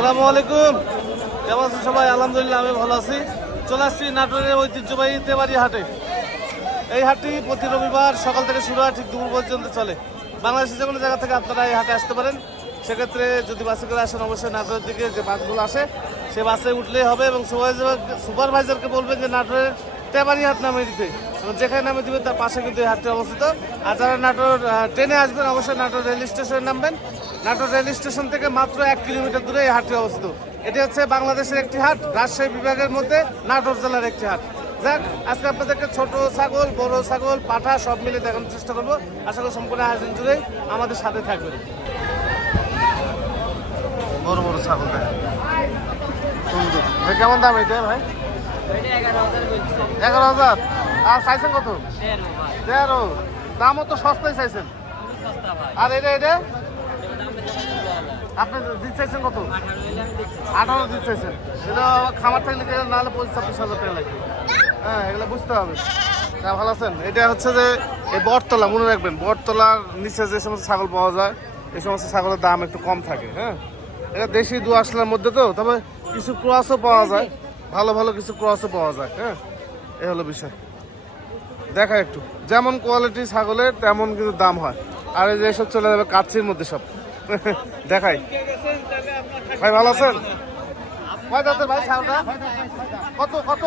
আসসালামু আলাইকুম, কেমন আছেন সবাই? আলহামদুলিল্লাহ আমি ভালো আছি। চলে আসছি নাটোরের ঐতিহ্যবাহী তেবাড়ি হাটে। এই হাটটি প্রতি রবিবার সকাল থেকে শুরু হয়, ঠিক দুপুর পর্যন্ত চলে। বাংলাদেশের যে কোনো জায়গা থেকে আপনারা এই হাটে আসতে পারেন। সেক্ষেত্রে যদি বাসে করে আসেন, অবশ্যই নাটোরের দিকে যে বাসগুলো আসে সে বাসে উঠলেই হবে এবং সুপারভাইজারকে বলবেন যে নাটোরের তেবাড়ি হাট নামে দিতে, এবং যেখানে নামে দিবে তার পাশে কিন্তু এই হাটটি অবস্থিত। আর যারা নাটোর ট্রেনে আসবেন, অবশ্যই নাটোর রেল স্টেশনে নামবেন। নাটোর রেল স্টেশন থেকে মাত্র 1 কিলোমিটার দূরে এই হাটটি অবস্থিত। এটি হচ্ছে বাংলাদেশের একটি হাট, রাজশাহী বিভাগের মধ্যে নাটোর জেলার একটি হাট। যাক, আজকে আপনাদেরকে ছোট ছাগল, বড় ছাগল, পাঠা সব মিলে দেখানোর চেষ্টা করবো। আশা করি সম্পূর্ণ আয়োজন জুড়েই আমাদের সাথে থাকবেন। বড় বড় ছাগল ভাই, কেমন দাম এটা ভাই? 11,000। আর চাইছেন কত? 13। দামও তো সস্তায় চাইছেন। আর এটা এটা আপনি দিতে চাইছেন কত? 18 দিতে চাইছেন। এটা খামার থাকলে নাহলে 25-26 হাজার টাকা লাগবে। হ্যাঁ, এগুলো বুঝতে হবে। হ্যাঁ, ভালো আছেন? এটা হচ্ছে যে এই বটতলা, মনে রাখবেন, বটতলার নিচে যে সমস্ত ছাগল পাওয়া যায় এই সমস্ত ছাগলের দাম একটু কম থাকে। হ্যাঁ, এটা দেশি দু-আসলার মধ্যে তো, তবে কিছু ক্রসও পাওয়া যায়, ভালো ভালো কিছু ক্রসও পাওয়া যায়। হ্যাঁ, এই হলো বিষয়। দেখা একটু যেমন কোয়ালিটি ছাগলের তেমন কিন্তু দাম হয়। আর এই যে এসব চলে যাবে কাচ্ছির মধ্যে সব। দেখাই ভাই, ভালো আছেন? কয় দাঁতের ভাই ছাগলটা? কত কত?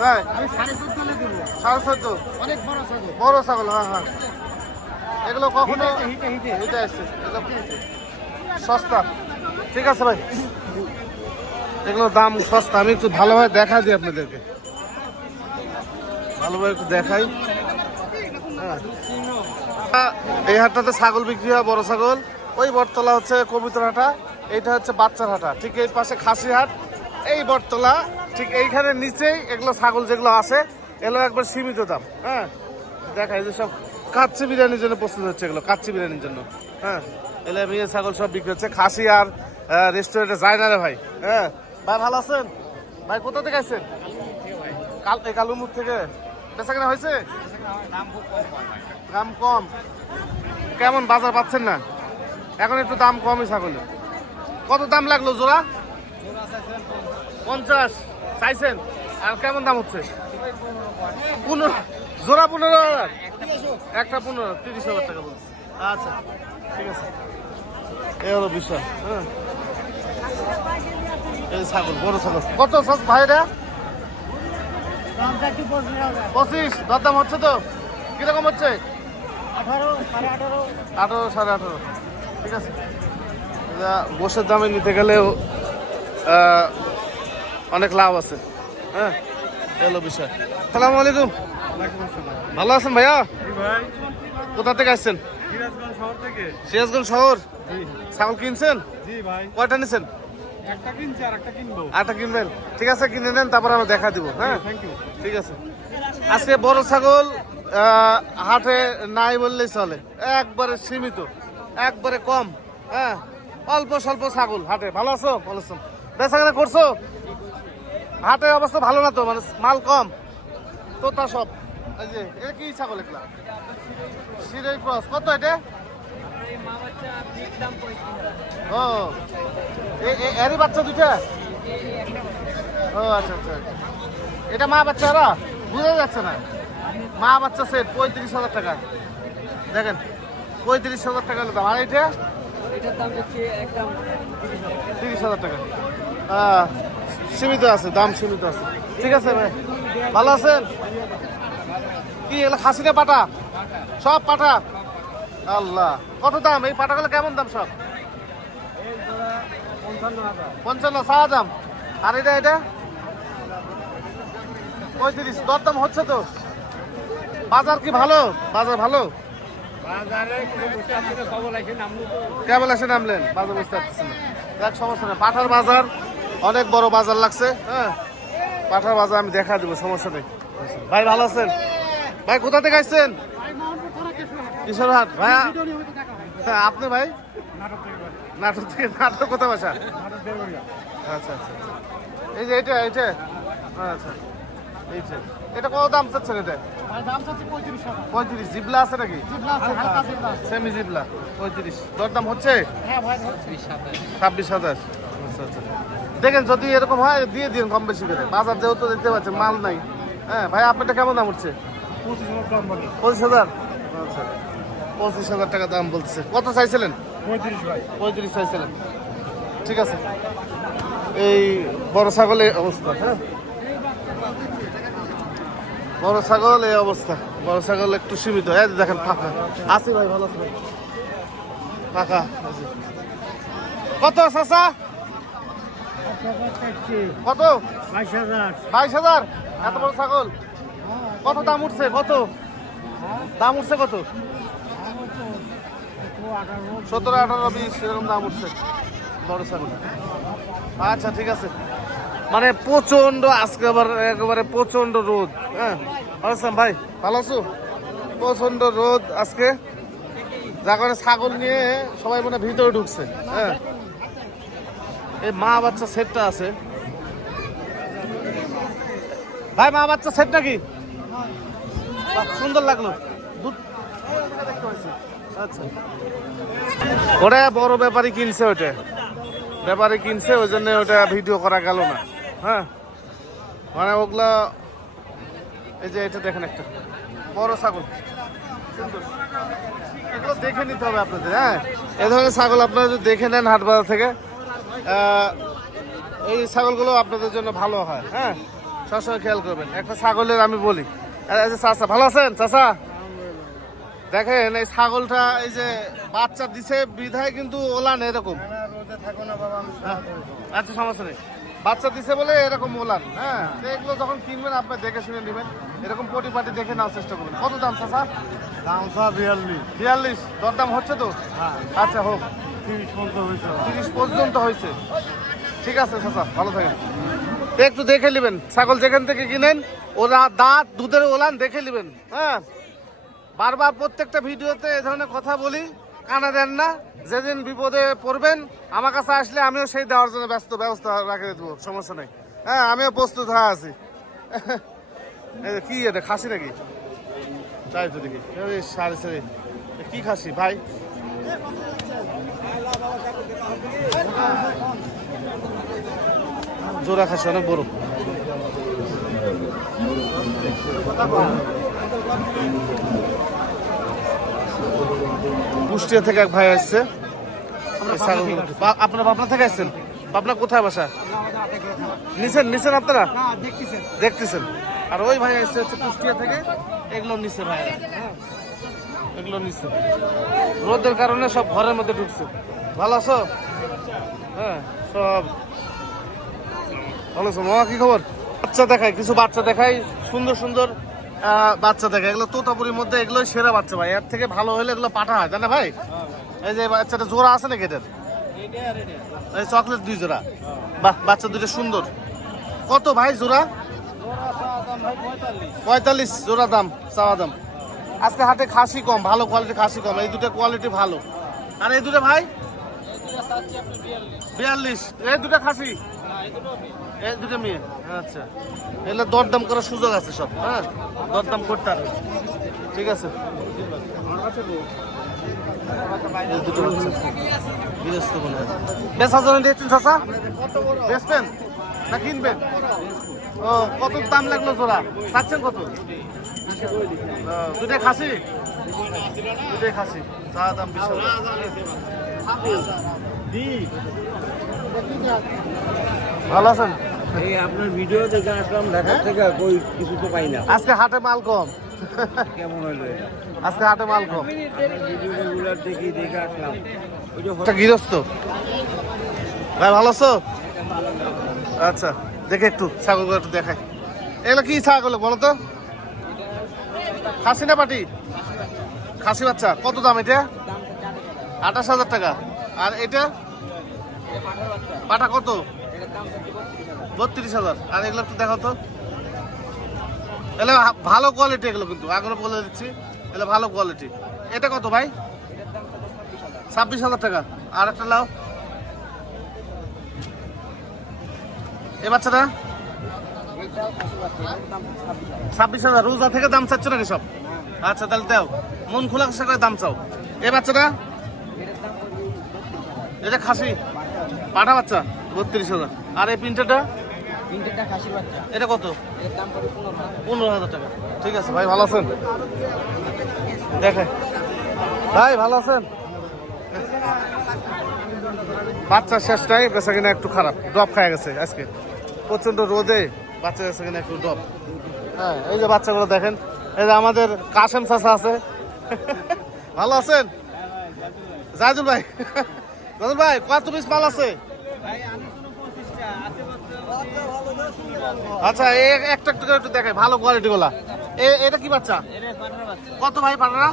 তাই 14.5। বড় ছাগল। হ্যাঁ হ্যাঁ, এগুলো কখনো হিটে আসছে, সস্তা। ঠিক আছে ভাই, এগুলোর দাম সস্তা। আমি একটু ভালোভাবে দেখা দিই আপনাদেরকে, ভালোভাবে একটু দেখাই। এই হাটটাতে ছাগল বিক্রি হয়, বড় ছাগল। ওই বটতলা হচ্ছে কবিতর হাটা, এইটা হচ্ছে বাচ্চার হাটা। ঠিক এই পাশে খাসি হাট, এই বটতলা ঠিক এইখানে নিচেই এগুলো ছাগল যেগুলো আছে এগুলো একবার সীমিত দাম। হ্যাঁ, দেখাই যে সব কাচ্চি বিরিয়ানির জন্য প্রস্তুত হচ্ছে, এগুলো কাচ্চি বিরিয়ানির জন্য। হ্যাঁ, এলে মেয়ে ছাগল সব বিক্রি হচ্ছে। খাসি আর রেস্টুরেন্টে যায় না রে ভাই। হ্যাঁ ভাই, ভালো আছেন ভাই? কোথা থেকে আসছেন? কালুমুখ থেকে। বেচা কেনা হয়েছে? দাম কম কেমন? বাজার পাচ্ছেন না এখন? একটু দাম কমই ছাগলের। কত দাম লাগলো জোড়া? 50 চাইছেন। আর কেমন দাম হচ্ছে? 15 জোড়া, 15,000। একটা 15, 30,000 টাকা বলছে। আচ্ছা, ঠিক আছে, এই হলো বিষয়। হ্যাঁ, এই ছাগল, বড় ছাগল কত ভাই? এটা 25। দরদাম হচ্ছে তো? কিরকম হচ্ছে? 18, 18.5। ঠিক আছে, গোশের দামে নিতে গেলেও অনেক লাভ আছে। হ্যাঁ, এলো বিষয়। আসসালামু আলাইকুম, ভালো আছেন ভাইয়া? কোথা থেকে আসছেন? সিরাজগঞ্জ শহর। ছাগল কিনছেন? কয়টা নিছেন? একটা কিনবেন? ঠিক আছে, কিনে নেন, তারপর আমরা দেখা দিব। হ্যাঁ, ঠিক আছে। আজকে বড় ছাগল হাটে নাই বললেই চলে, একবারে সীমিত, একবারে কম। হ্যাঁ, অল্প স্বল্প ছাগল হাটে। ভালো আছো? ভালো আছো? বেচা কেনা করছো? হাটের অবস্থা ভালো না তো, মানে মাল কম তো, তা সব। এই যে এটা কি ছাগল? এগুলা সিরাই ক্রস। কত এটা? ও, এরই বাচ্চা দুইটা? ও আচ্ছা আচ্ছা, এটা মা বাচ্চারা বুঝা যাচ্ছে না। মা বাচ্চা সেট 35,000 টাকা। দেখেন, 35,000 টাকা দাম। আর এটা 30,000 টাকা। সীমিত আছে, দাম সীমিত আছে। ঠিক আছে ভাই, ভালো আছেন? কি এগুলো খাসিটা পাটা? সব পাটা? আল্লাহ, কত দাম এই পাটাগুলো? কেমন দাম সব? 55 চাওয়া দাম। আর এটা এটা 35। দরদাম হচ্ছে তো? বাজার কি ভালো? বাজার ভালো? কেবল এসে নামলেন, বাজার বুঝতে পারতেছেন না। দেখ, সমস্যা নেই, পাঠার বাজার অনেক বড় বাজার লাগছে। হ্যাঁ, পাঠার বাজার আমি দেখা দেবো, সমস্যা নেই। ভাই, ভালো আছেন ভাই? কোথা থেকে আসছেন? কিশোরহাট। ভাইয়া, হ্যাঁ, আপনি ভাই? নাটক থেকে। নাটক কোথায় বাসা? আচ্ছা আচ্ছা, এই যে এটা এটা। আচ্ছা, এইটা এটা কত দাম চাচ্ছেন? এটা 35 জিবলা আছে নাকি? সেমি জিবলা 35 দরদাম হচ্ছে 26-27। আচ্ছা আচ্ছা, দেখেন যদি এরকম হয় দিয়ে দিন কম বেশি করে, বাজার যেহেতু দেখতে পাচ্ছেন মাল নাই। হ্যাঁ ভাই, আপনারটা কেমন দাম উঠছে? 25,000। আচ্ছা, 25,000 টাকা দাম বলতেছে। কত চাইছিলেন? 35 চাইছিলেন। ঠিক আছে, এই বড় ছাগলের অবস্থা। হ্যাঁ, বড় ছাগল এই অবস্থা। বড় ছাগল একটু সীমিত। এই দেখেন ফাঁকা আছি ভাই, ভালো আছে ভাই, ফাঁকা। কত চাচা? কত? 22,000। এত বড় ছাগল কত দাম উঠছে? কত দাম উঠছে? কত? 17, 18, 20 এরকম দাম উঠছে বড় ছাগল। আচ্ছা ঠিক আছে, মানে প্রচন্ড আজকে আবার একেবারে প্রচন্ড রোদ। হ্যাঁ আচ্ছা ভাই, ভালো আছো? প্রচন্ড রোদ আজকে, যার কারণে ছাগল নিয়ে সবাই মানে ভিতরে ঢুকছে। হ্যাঁ, এই মা বাচ্চা সেটটা আছে ভাই, মা বাচ্চা সেট নাকি? বাহ, সুন্দর লাগলো দুধ দেখতে পাচ্ছি। আচ্ছা, ওটা বড় ব্যাপারী কিনছে, ওটা ব্যাপারী কিনছে, ওই জন্য ওটা ভিডিও করা গেল না। হ্যাঁ, মানে ওগুলা এই যে এটা দেখেন একটা বড় ছাগল, সুন্দর, এগুলো দেখে নিতে হবে আপনাদের। হ্যাঁ, এই ধরনের ছাগল আপনারা যদি দেখে নেন হাট বাজার থেকে, এই ছাগলগুলো আপনাদের জন্য ভালো হয়। হ্যাঁ, সবসময় খেয়াল করবেন। একটা ছাগলের আমি বলি, চাচা ভালো আছেন? চাচা দেখেন এই ছাগলটা, এই যে বাচ্চা দিছে বিধায় কিন্তু ওলান এরকম। আচ্ছা সমস্যা নেই, বাচ্চা দিছে বলে এরকম ওলান। হ্যাঁ, এগুলো যখন কিনবেন আপনি দেখে শুনে নেবেন, এরকম পরিপাটি দেখে নেওয়ার চেষ্টা করবেন। কত দাম চাচা? দাম 42। দরদাম হচ্ছে তো? আচ্ছা হোক, 30 পর্যন্ত হয়েছে। ঠিক আছে চাচা, ভালো থাকেন। একটু দেখে নেবেন ছাগল যেখান থেকে কিনেন, ওরা দাঁত দুধের ওলান দেখে নেবেন। হ্যাঁ, বারবার প্রত্যেকটা ভিডিওতে এ ধরনের কথা বলি, কানা দেন না। যেদিন বিপদে পড়বেন আমার কাছে আসলে আমিও সেই দেওয়ার জন্য ব্যবস্থা রাখে দেবো, সমস্যা নেই। হ্যাঁ, আমিও প্রস্তুত হয়ে আছি। কি এটা খাসি নাকি? তাই তো দেখি সাড়ে সাড়ে কি খাসি ভাই? জোড়া খাসি, অনেক বড়। কুষ্টিয়া থেকে এক ভাই আসছে। আপনারা পাবনা থেকে আসছেন? পাবনা কোথায় বাসা? নিছেন আপনারা? দেখতেছেন। আর ওই ভাই আসছে হচ্ছে কুষ্টিয়া থেকে, এগুলো নিচ্ছে ভাই, এগুলো নিচ্ছে। রোদের কারণে সব ঘরের মধ্যে ঢুকছে। ভালো আছো? হ্যাঁ, সব ভালো আছো। মামা কি খবর? বাচ্চা দেখায়, কিছু বাচ্চা দেখায়, সুন্দর সুন্দর বাচ্চা দেখায়। এগুলো তোতাপুরির মধ্যে এগুলোই সেরা বাচ্চা ভাই, এর থেকে ভালো হলে এগুলো পাঠা হয়, তাই না ভাই? এই যে বাচ্চাটা জোড়া আছে নাকি এটার? এই চকলেট 2 জোড়া। বাহ, বাচ্চা দুটো সুন্দর। কত ভাই জোড়া? 45 জোড়া দাম, চাওয়া দাম। আজকে হাটে খাসি কম, ভালো কোয়ালিটির খাসি কম। এই দুটো কোয়ালিটি ভালো। আর এই দুটো ভাই 42। এই দুটো খাসি, এই দুটো মেয়ে। আচ্ছা, এগুলো দরদাম করার সুযোগ আছে সব। হ্যাঁ, দরদাম করতে হবে। ঠিক আছে, দুটো গৃহস্থ মনে হয়। বেচার জন্য দিয়েছেন চাচা? বেচবেন না কিনবেন? ও, কত দাম লাগলো জোড়া? চাচ্ছেন কত? দুটাই খাসি? দুটাই খাসি, চা দাম 20,000। ভালো আছেন? এই আপনার ভিডিও দেখে আসলাম ঢাকা থেকে, কই কিছু তো পাই না। আজকে হাটে মাল কম। কেমন হইলো এটা? আজকে হাটে মাল কম। ভিডিও রেগুলার দেখে আসলাম। একটা গৃহস্থ ভাই, ভালো আছো? আচ্ছা, দেখে একটু ছাগলগুলো একটু দেখাই। এগুলো কি ছাগল বলো তো? খাসি না পাটি? খাসি বাচ্চা। কত দাম এটা? 28,000 টাকা। আর এটা পাটা কত? 32,000। আর এগুলো একটু দেখো তো, এগুলো ভালো কোয়ালিটি, এগুলো কিন্তু আগে বলে দিচ্ছি, এগুলো ভালো কোয়ালিটি। এটা কত ভাই? 26,000 টাকা। আর একটা লাও, এই বাচ্চাটা 26,000 রোজা থেকে দাম চাচ্ছ নাকি সব? আচ্ছা তাহলে দাও, মন খোলা করে দাম চাও। এই বাচ্চাটা এটা খাসি পাঠা বাচ্চা 32,000। আর এই প্রিন্টারটা এটা কত? 15,000 টাকা। ঠিক আছে ভাই, ভালো আছেন? দেখে ভাই ভালো আছেন? বাচ্চা শেষটাই বেচা কিনা একটু খারাপ, ডব খায় গেছে আজকে প্রচন্ড রোদে, বাচ্চা বেচা কিনা একটু ডব। হ্যাঁ এই যে বাচ্চাগুলো দেখেন, এই যে আমাদের কাশেম চাচা আছে। ভালো আছেন জাহিদুল ভাই? জাহিদুল ভাই কত পিস মাল আছে? আচ্ছা এই একটা একটা করে একটু দেখাই ভালো কোয়ালিটি গুলা। এটা কি বাচ্চা? কত ভাই পাঠারা?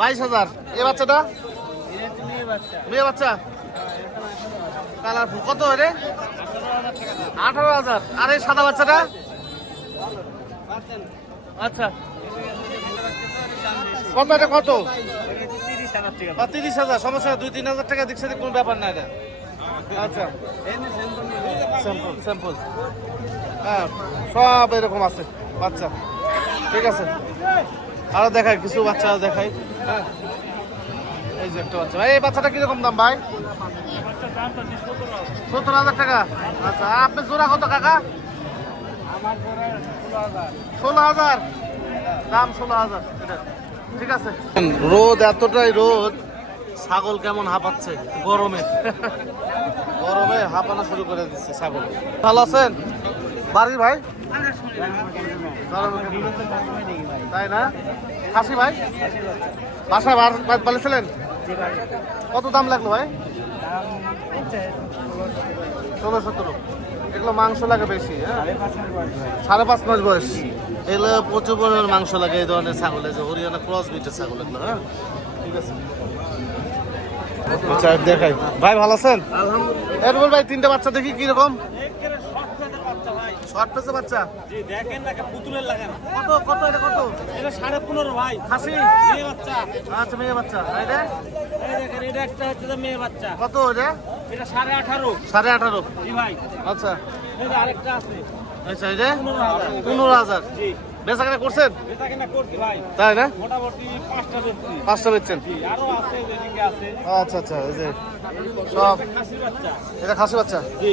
22,000। এই বাচ্চাটা মেয়ে বাচ্চা কালারফুল, কত রে? 18,000। আর এই সাদা বাচ্চাটা? আচ্ছা কত? এটা কত? 30,000। সমস্যা 2-3,000 টাকা দিচ্ছে, কোনো ব্যাপার না এটা। আচ্ছা স্যাম্পল হ্যাঁ সব এরকম আছে বাচ্চা। ঠিক আছে আরো দেখাই কিছু বাচ্চা দেখাই। হ্যাঁ এই যে একটা বাচ্চা। ভাই এই বাচ্চাটা কিরকম দাম ভাই? 17,000 টাকা। আচ্ছা আর আপনার জোড়া কত কাকা? 16,000 দাম। 16,000 এটা। ঠিক আছে। রোদ এতটাই রোদ, ছাগল কেমন হাঁপাচ্ছে গরমে। গরমে হাঁপানো শুরু করে দিচ্ছে ছাগল। ভালো আছেন বাড়ির ভাই? তাই না? খাসি ভাই বাসায় পালিয়েছিলেন? কত দাম লাগলো ভাই? 16-17। এগুলো মাংস লাগে বেশি। হ্যাঁ 5.5 মাস বয়স। এগুলো প্রচুর পরিমাণ মাংস লাগে এই ধরনের ছাগল, এই যে হরিয়ানা ক্রস বিটের ছাগল এগুলো। হ্যাঁ ঠিক আছে আচ্ছা দেখাই। ভাই ভালো আছেন? এরপর ভাই তিনটা বাচ্চা দেখি কিরকম। শর্ট পেসে বাচ্চা দেখেন না, পুতুলের লাগান। কত কত এটা কত? এটা 15.5 ভাই। খাসি মেয়ে বাচ্চা। আচ্ছা মেয়ে বাচ্চা। এটা এই দেখেন, এটা একটা হচ্ছে মেয়ে বাচ্চা। কত এটা? এটা 18.5। 18.5 জি ভাই। আচ্ছা এই যে আরেকটা আছে। আচ্ছা এটা 15,000 জি। বেচাকেনা করছেন? বেচাকেনা করছি ভাই। তাই না? মোটামুটি 5টা বেচছি। 5টা বেচছেন? জি আরো আছে, এদিকে আছে। আচ্ছা আচ্ছা এই যে সব খাসি বাচ্চা। এটা খাসি বাচ্চা জি।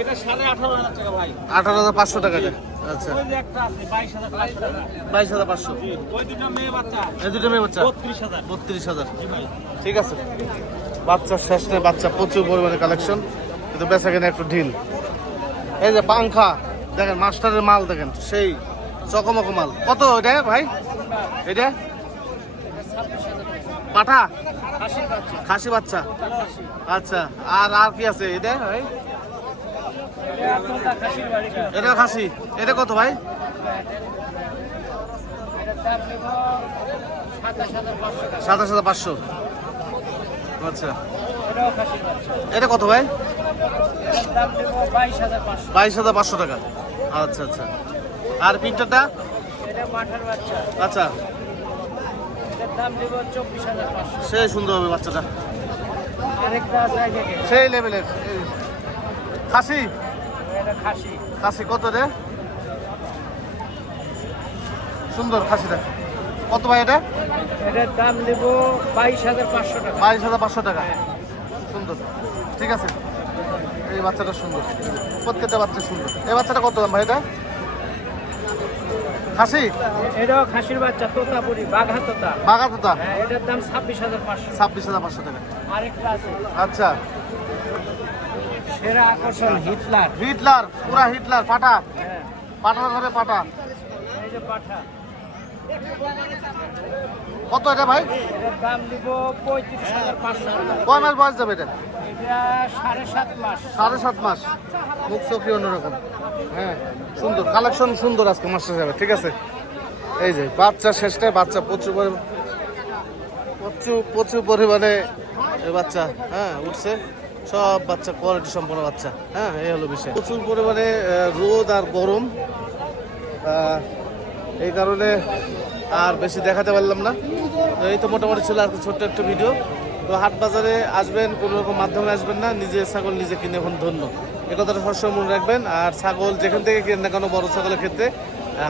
এটা 18,500 টাকা ভাই। 18,500 টাকা। আচ্ছা ওই যে একটা আছে 22,500 টাকা। 22,500 জি। ওই দুটো মেয়ে বাচ্চা। এই দুটো মেয়ে বাচ্চা 32,000। 32,000 জি ভাই। ঠিক আছে বাচ্চা শেষ নেই, বাচ্চা প্রচুর পরিমাণে কালেকশন, কিন্তু বেচাকেনা একটু ঢিল। এই যে পাংখা দেখেন, মাস্টারের মাল দেখেন, সেই চকমক মাল। কত এটা ভাই? এটা পাঠা খাসি বাচ্চা। আচ্ছা আর আর কি আছে এটা ভাই? এটা খাসি। এটা কত ভাই? 27,500। আচ্ছা এটা কত ভাই? 22,500 টাকা। আচ্ছা আচ্ছা আর পিন্টারটা? আচ্ছা সেই সুন্দর হবে বাচ্চাটা, সেই লেভেলের। খাসি খাসি কত রে? সুন্দর খাসিটা কত ভাই? এটা এটার দাম দেব 22,500 টাকা। 22,500 টাকা। সুন্দর ঠিক আছে। এই বাচ্চাটা সুন্দর, প্রত্যেকটা বাচ্চা সুন্দর। এই বাচ্চাটা কত দাম ভাই? এটা খাসি? এটাও খাসির বাচ্চা, তোতাপুরি বাঘা তোতা। বাঘা তোতা। হ্যাঁ এটার দাম 26,500। 26,500 টাকা। আরেকটা আছে আচ্ছা সেরা আকর্ষণ হিটলার। হিটলার পুরা হিটলার পাঠা। হ্যাঁ পাঠার ঘরে পাঠা। এই যে পাঠা। কত এটা ভাই? এটার দাম দিব 35,500 টাকা। কয় মাস বয়স যাবে এটা? এটা 7.5 মাস। 7.5 মাস। মুখ চোখি অন্যরকম। হ্যাঁ সুন্দর কালেকশন, সুন্দর আজকে মাস্টার যাবে। ঠিক আছে এই যে বাচ্চা শেষটায় বাচ্চা প্রচুর পরিমাণে বাচ্চা। হ্যাঁ উঠছে সব বাচ্চা, কোয়ালিটি সম্পন্ন বাচ্চা। হ্যাঁ এই হলো বিষয়। প্রচুর পরিমাণে রোদ আর গরম, এই কারণে আর বেশি দেখাতে পারলাম না। তো এই তো মোটামুটি ছিল আর ছোট্ট একটা ভিডিও। তো হাট বাজারে আসবেন, কোনো রকম মাধ্যমে আসবেন না, নিজে ছাগল নিজে কিনে এখন ধন্য। এ কথাটা সবসময় মনে রাখবেন। আর ছাগল যেখান থেকে কিনেন না কোনো বড় ছাগলের ক্ষেত্রে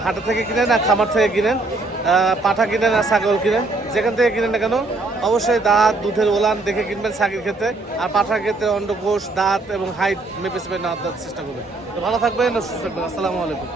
হাটে থেকে কিনেন আর খামার থেকে কিনেন, পাঠা কিনেন আর ছাগল কিনেন, যেখান থেকে কিনেন না কেন অবশ্যই দাঁত দুধের ওলান দেখে কিনবেন ছাগির ক্ষেত্রে। আর পাঠার ক্ষেত্রে অন্ডকোষ দাঁত এবং হাইট মেপে চেপে নেওয়ার চেষ্টা করবেন। তো ভালো থাকবেন, সুস্থ থাকবেন। আসসালামু আলাইকুম।